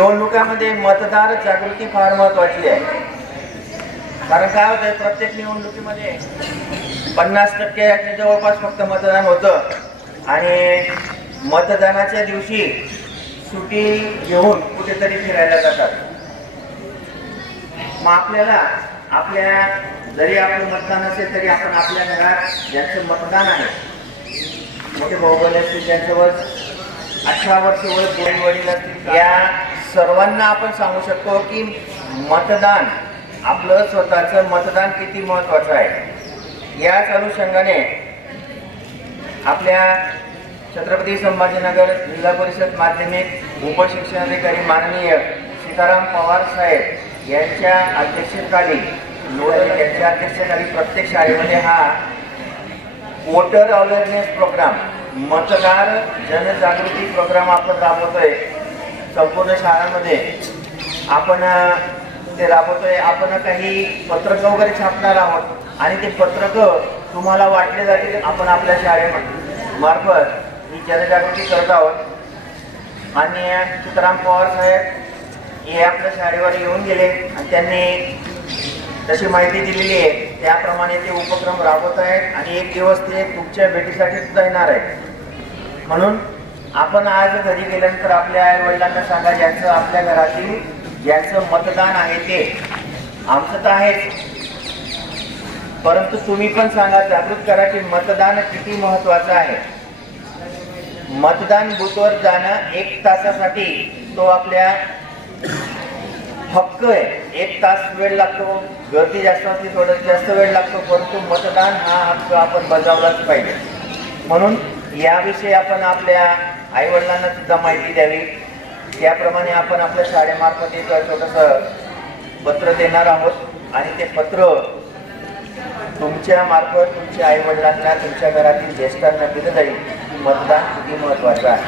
निवडणुकामध्ये मतदार जागृती फार महत्वाची आहे. कारण काय होतं प्रत्येक निवडणुकीमध्ये पन्नास टक्के जवळपास फक्त मतदान होतं. आणि मतदानाच्या दिवशी सुटी घेऊन कुठेतरी फिरायला जातात. मग आपल्याला आपल्या जरी आपलं मतदान असेल तरी आपण आपल्या घरात ज्यांचं मतदान आहे मोठे भाऊबंद असतील त्यांचं अठरा वर्ष वय दोन वडील असतील या सर्वांना आपण सांगू शकतो की मतदान आपलं स्वतःचं मतदान किती महत्वाचं आहे? याच अनुषंगाने आपल्या छत्रपती संभाजीनगर जिल्हा परिषद माध्यमिक उपशिक्षणाधिकारी माननीय सीताराम पवार साहेब यांच्या अध्यक्षतेखाली नोडल यांच्या अध्यक्षतेखाली प्रत्येक शाळेमध्ये हा वोटर अवेअरनेस प्रोग्राम मतदार जनजागृती प्रोग्राम आपण राबवतोय. संपूर्ण शाळांमध्ये आपण ते राबवतोय. आपण काही पत्रकं वगैरे छापणार आहोत आणि ते पत्रकं तुम्हाला वाटले जातील आपण आपल्या शाळेमार्फत ही जनजागृती करत आहोत. आणि सीताराम पवार साहेब हे आपल्या शाळेवर येऊन गेले आणि त्यांनी जशी माहिती दिलेली आहे त्याप्रमाणे ते उपक्रम राबवत आहेत आणि एक दिवस ते तुमच्या भेटीसाठी सुद्धा येणार आहेत. म्हणून आपण आज घरी गेल्यानंतर आपल्या आई वडिलांना सांगा ज्यांचं आपल्या घरातील ज्यांचं मतदान आहे ते. आमचं तर आहेच. परंतु तुम्ही पण सांगा जागृत करा की मतदान किती महत्वाचं आहे. मतदान बूथवर जाणं एक तासासाठी तो आपल्या हक्क आहे. एक तास वेळ लागतो गर्दी जास्त असली थोडं जास्त वेळ लागतो परंतु मतदान हा हक्क आपण बजावलाच पाहिजे. म्हणून याविषयी आपण आपल्या आईवडिलांना सुद्धा माहिती द्यावी. त्याप्रमाणे आपण आपल्या शाळेमार्फत एक छोटंसं पत्र देणार आहोत. आणि ते पत्र तुमच्या मार्फत तुमच्या आईवडिलांना तुमच्या घरातील ज्येष्ठांना दिलं जाईल. मतदान किती महत्त्वाचं आहे?